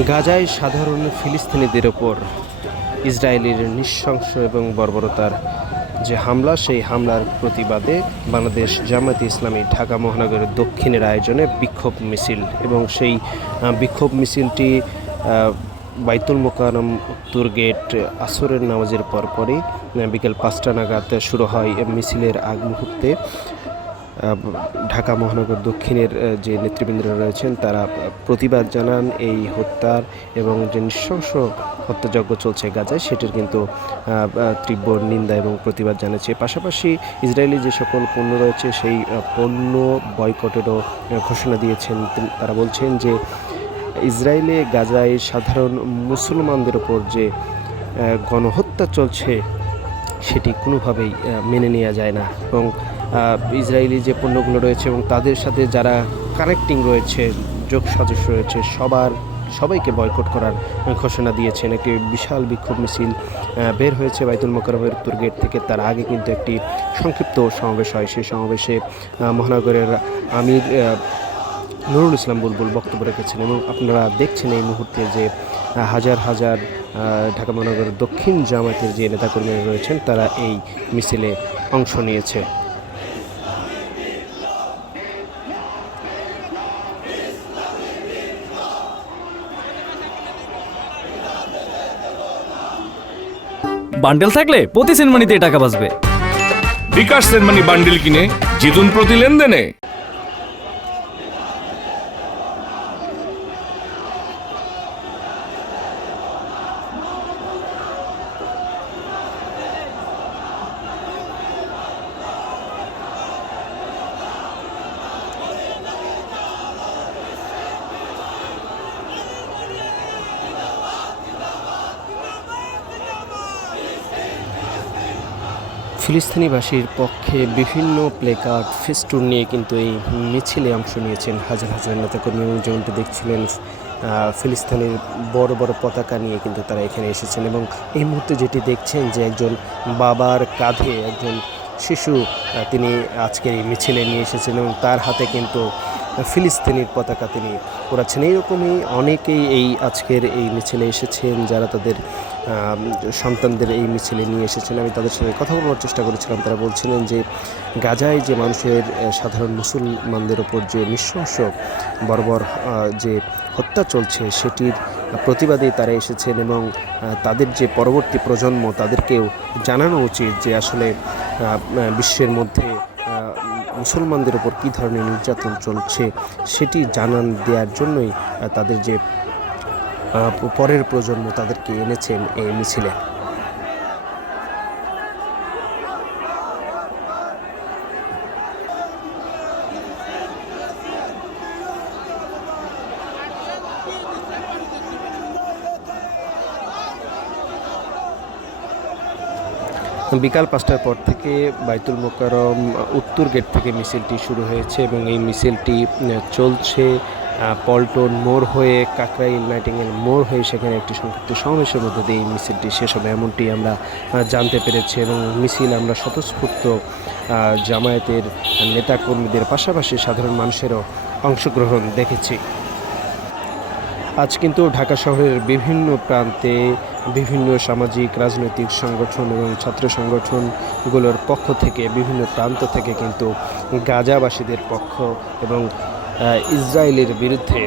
গাজায় সাধারণ ফিলিস্তিনিদের ওপর ইসরায়েলের নৃশংস এবং বর্বরতার যে হামলা, সেই হামলার প্রতিবাদে বাংলাদেশ জামায়াতে ইসলামী ঢাকা মহানগরের দক্ষিণের আয়োজনে বিক্ষোভ মিছিল, এবং সেই বিক্ষোভ মিছিলটি বাইতুল মোকাররম উত্তর গেট আসরের নামাজের পরপরই বিকেল 5টা নাগাদ শুরু হয়। মিছিলের আগ মুহূর্তে ঢাকা মহানগর দক্ষিণের যে নেতৃবৃন্দরা রয়েছেন তারা প্রতিবাদ জানান এই হত্যার, এবং যে নৃশংস হত্যাযজ্ঞ চলছে গাজায় সেটির কিন্তু তীব্র নিন্দা এবং প্রতিবাদ জানাচ্ছে। পাশাপাশি ইসরায়েলি যে সকল পণ্য রয়েছে সেই পণ্য বয়কটেরও ঘোষণা দিয়েছেন। তারা বলছেন যে ইসরায়েলে গাজায় সাধারণ মুসলমানদের ওপর যে গণহত্যা চলছে সেটি কোনোভাবেই মেনে নেওয়া যায় না, এবং ইসরায়েলি যে পণ্যগুলো রয়েছে এবং তাদের সাথে যারা কানেক্টিং রয়েছে, যোগ সদস্য রয়েছে, সবাইকে বয়কট করার ঘোষণা দিয়েছেন। একটি বিশাল বিক্ষোভ মিছিল বের হয়েছে বাইতুল মোকাররমের উত্তর গেট থেকে। তার আগে কিন্তু একটি সংক্ষিপ্ত সমাবেশ হয়। সেই সমাবেশে মহানগরের আমির নুরুল ইসলাম বুলবুল বক্তব্য রেখেছেন, এবং আপনারা দেখছেন এই মুহূর্তে যে হাজার হাজার ঢাকা মহানগরের দক্ষিণ জামায়াতের যে নেতাকর্মীরা রয়েছেন তারা এই মিছিলে অংশ নিয়েছে। বান্ডেল থাকলে প্রতি সেনমানিতে টাকা বাঁচবে। বিকাশ সেনমানি বান্ডেল কিনে জিতুন প্রতি লেনদেনে। ফিলিস্তিনিবাসীর পক্ষে বিভিন্ন প্লেকার্ড, ফেস্টুন নিয়ে কিন্তু এই মিছিলে অংশ নিয়েছেন হাজার হাজার নেতাকর্মী, এবং যেমনটি দেখছিলেন ফিলিস্তিনের বড় বড় পতাকা নিয়ে কিন্তু তারা এখানে এসেছেন। এবং এই মুহূর্তে যেটি দেখছেন যে একজন বাবার কাঁধে একজন শিশু তিনি আজকের এই মিছিলে নিয়ে এসেছেন, এবং তার হাতে কিন্তু ফিলিস্তিনের পতাকা তিনি ওড়াচ্ছেন। এইরকমই অনেকেই এই আজকের এই মিছিলে এসেছেন যারা তাদের সন্তানদের এই মিছিলে নিয়ে এসেছেন। আমি তাদের সঙ্গে কথা বলার চেষ্টা করেছিলাম। তারা বলছিলেন যে গাজায় যে মানুষের সাধারণ মুসলমানদের ওপর যে নৃশংস বর্বর যে হত্যা চলছে সেটির প্রতিবাদেই তারা এসেছেন, এবং তাদের যে পরবর্তী প্রজন্ম তাদেরকেও জানানো উচিত যে আসলে বিশ্বের মধ্যে মুসলমানদের ওপর কী ধরনের নির্যাতন চলছে সেটি জানান দেওয়ার জন্যই তাদের যে পরের প্রজন্ম তাদেরকে এনেছেন এই মিছিলে। বিকাল 5টার পর থেকে বাইতুল মোকাররম উত্তর গেট থেকে মিছিলটি শুরু হয়েছে, এবং এই মিছিলটি চলছে পল্টন মোড় হয়ে কাকরাইল নাইটিঙ্গেল মোড় হয়ে সেখানে একটি সংক্ষিপ্ত সমাবেশের মধ্যে দিয়ে এই মিছিলটি শেষ হবে এমনটি আমরা জানতে পেরেছি। এবং মিছিল আমরা স্বতঃস্ফূর্ত জামায়াতের নেতাকর্মীদের পাশাপাশি সাধারণ মানুষেরও অংশগ্রহণ দেখেছি। আজ কিন্তু ঢাকা শহরের বিভিন্ন প্রান্তে বিভিন্ন সামাজিক রাজনৈতিক সংগঠন এবং ছাত্র সংগঠনগুলোর পক্ষ থেকে বিভিন্ন প্রান্ত থেকে কিন্তু গাজাবাসীদের পক্ষ এবং ইসরায়েলের বিরুদ্ধে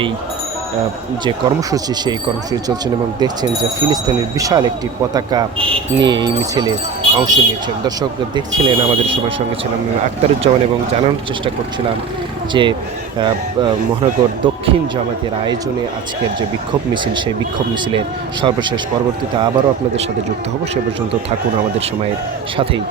এই যে কর্মসূচি সেই কর্মসূচি চলছেন, এবং দেখছেন যে ফিলিস্তিনের বিশাল একটি পতাকা নিয়ে এই মিছিলে অংশ নিয়েছেন। দর্শক দেখছিলেন, আমাদের সবার সঙ্গে ছিলাম আক্তারুজ্জামান, এবং জানানোর চেষ্টা করছিলাম যে মহানগর দক্ষিণ জামায়াতের আয়োজনে আজকের যে বিক্ষোভ মিছিল সেই বিক্ষোভ মিছিলের সর্বশেষ পরবর্তীতে আবারও আপনাদের সাথে যুক্ত হব। সে পর্যন্ত থাকুন আমাদের সময়ের সাথেই।